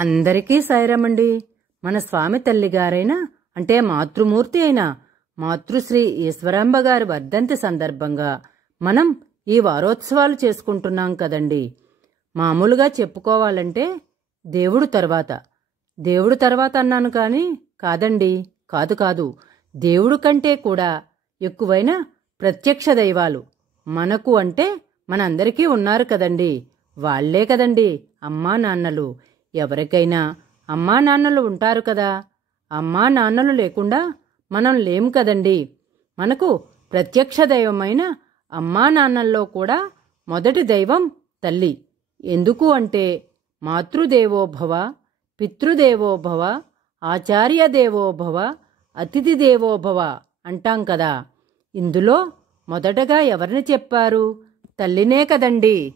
అందరికీ సాయిరామండి. మన స్వామి తల్లిగారైన అంటే మాతృమూర్తి అయిన మాతృశ్రీ ఈశ్వరాంబ గారి వర్ధంతి సందర్భంగా మనం ఈ వారోత్సవాలు చేసుకుంటున్నాం కదండి. మామూలుగా చెప్పుకోవాలంటే దేవుడు తర్వాత అన్నాను కానీ కాదండి, కాదు. దేవుడు కంటే కూడా ఎక్కువైన ప్రత్యక్ష దైవాలు మనకు అంటే మనందరికీ ఉన్నారు కదండి. వాళ్లే కదండి అమ్మా నాన్నలు. ఎవరికైనా అమ్మా నాన్నలు ఉంటారు కదా. అమ్మా నాన్నలు లేకుండా మనం లేము కదండి. మనకు ప్రత్యక్ష దైవమైన అమ్మా నాన్నల్లో కూడా మొదటి దైవం తల్లి. ఎందుకు అంటే మాతృదేవోభవ, పితృదేవోభవ, ఆచార్య దేవోభవ, అతిథి దేవోభవ అంటాం కదా. ఇందులో మొదటగా ఎవరిని చెప్పారు? తల్లినే కదండి.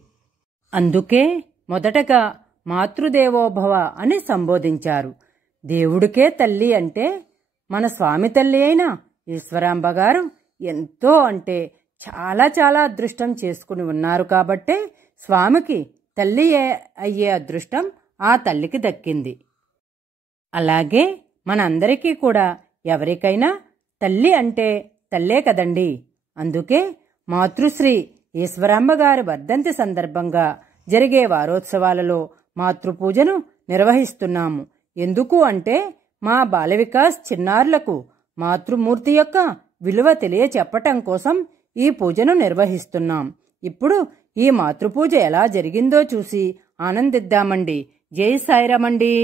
అందుకే మొదటగా మాతృదేవోభవ అని సంబోధించారు. దేవుడికే తల్లి అంటే మన స్వామి తల్లి అయిన ఈశ్వరాంబ గారు ఎంతో అంటే చాలా అదృష్టం చేసుకుని ఉన్నారు కాబట్టే స్వామికి తల్లి అయ్యే అదృష్టం ఆ తల్లికి దక్కింది. అలాగే మనందరికీ కూడా ఎవరికైనా తల్లి అంటే తల్లే కదండి. అందుకే మాతృశ్రీ ఈశ్వరాంబ గారి వర్ధంతి సందర్భంగా జరిగే వారోత్సవాలలో మాతృపూజను నిర్వహిస్తున్నాము. ఎందుకు అంటే మా బాల వికాస్ చిన్నారులకు మాతృమూర్తి యొక్క విలువ తెలియచెప్పటం కోసం ఈ పూజను నిర్వహిస్తున్నాం. ఇప్పుడు ఈ మాతృపూజ ఎలా జరిగిందో చూసి ఆనందిద్దామండి. జై సాయిరామండి.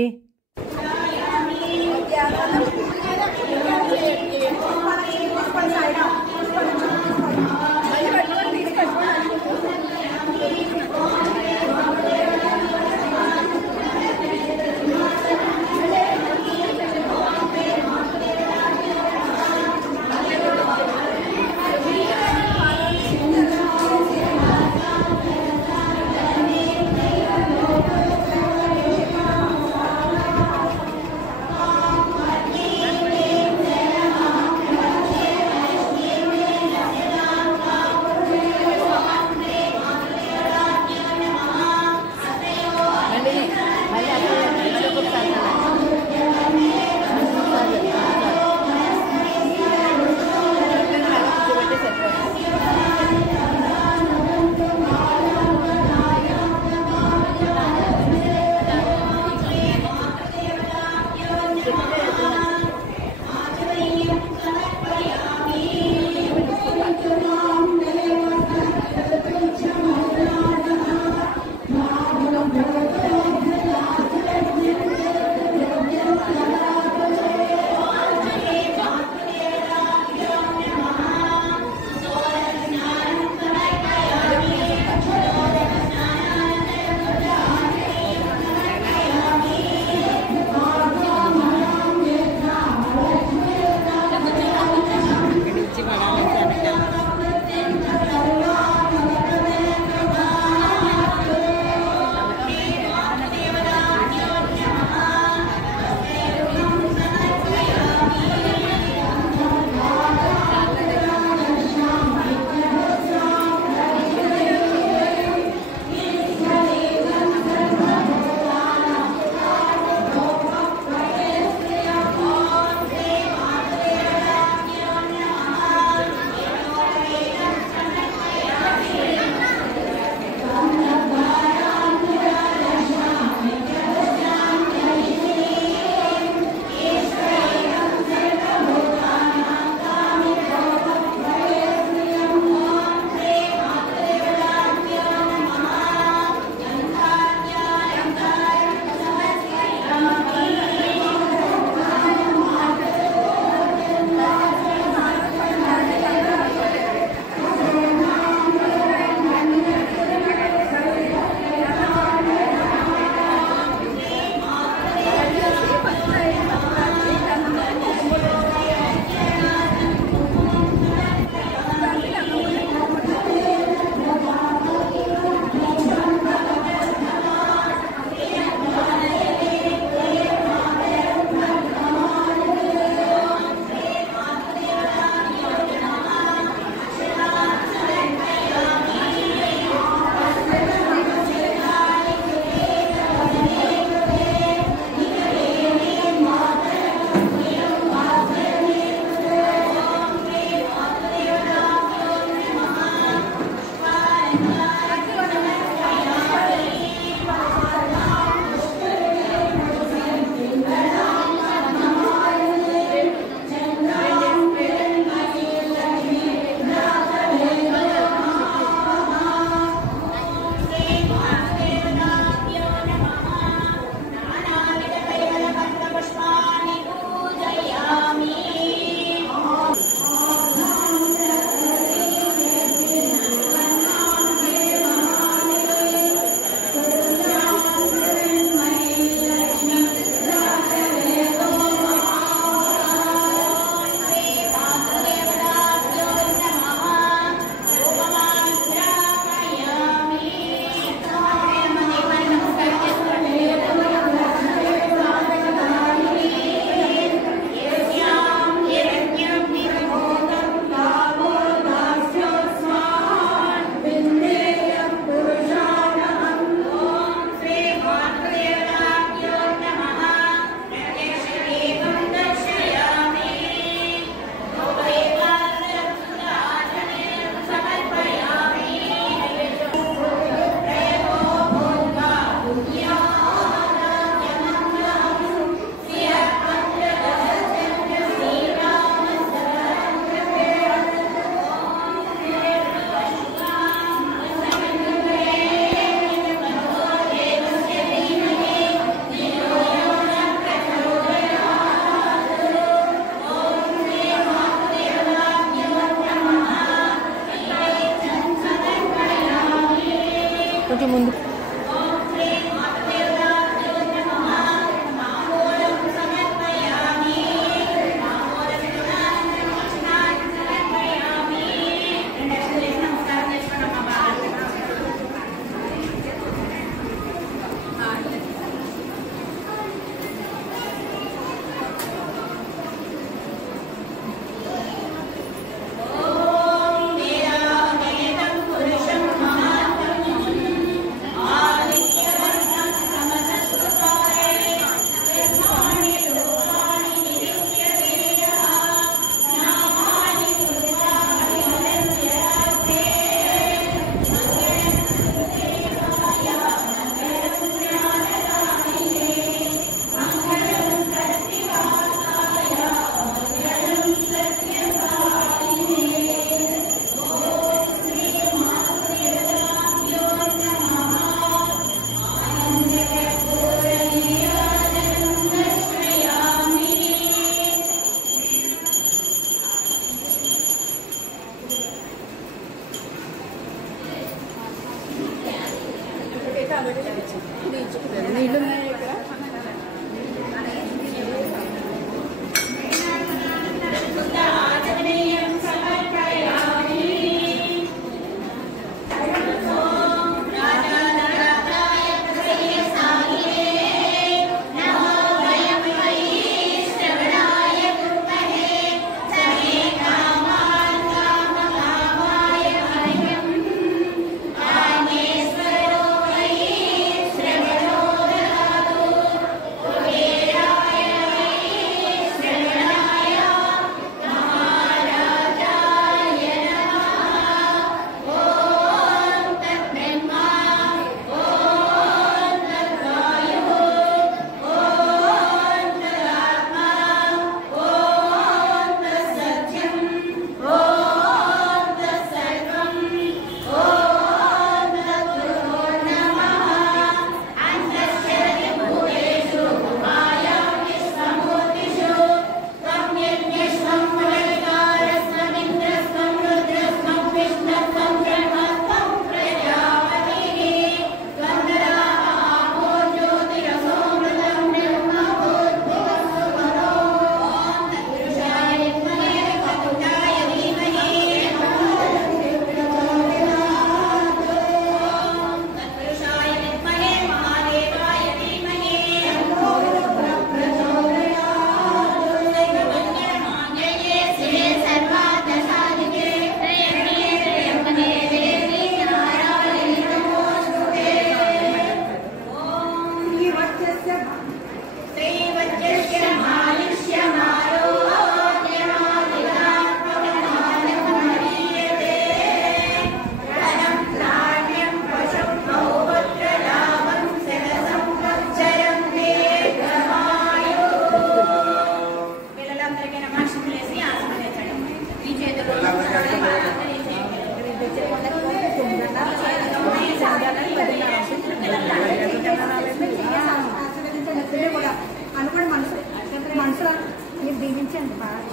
బాగా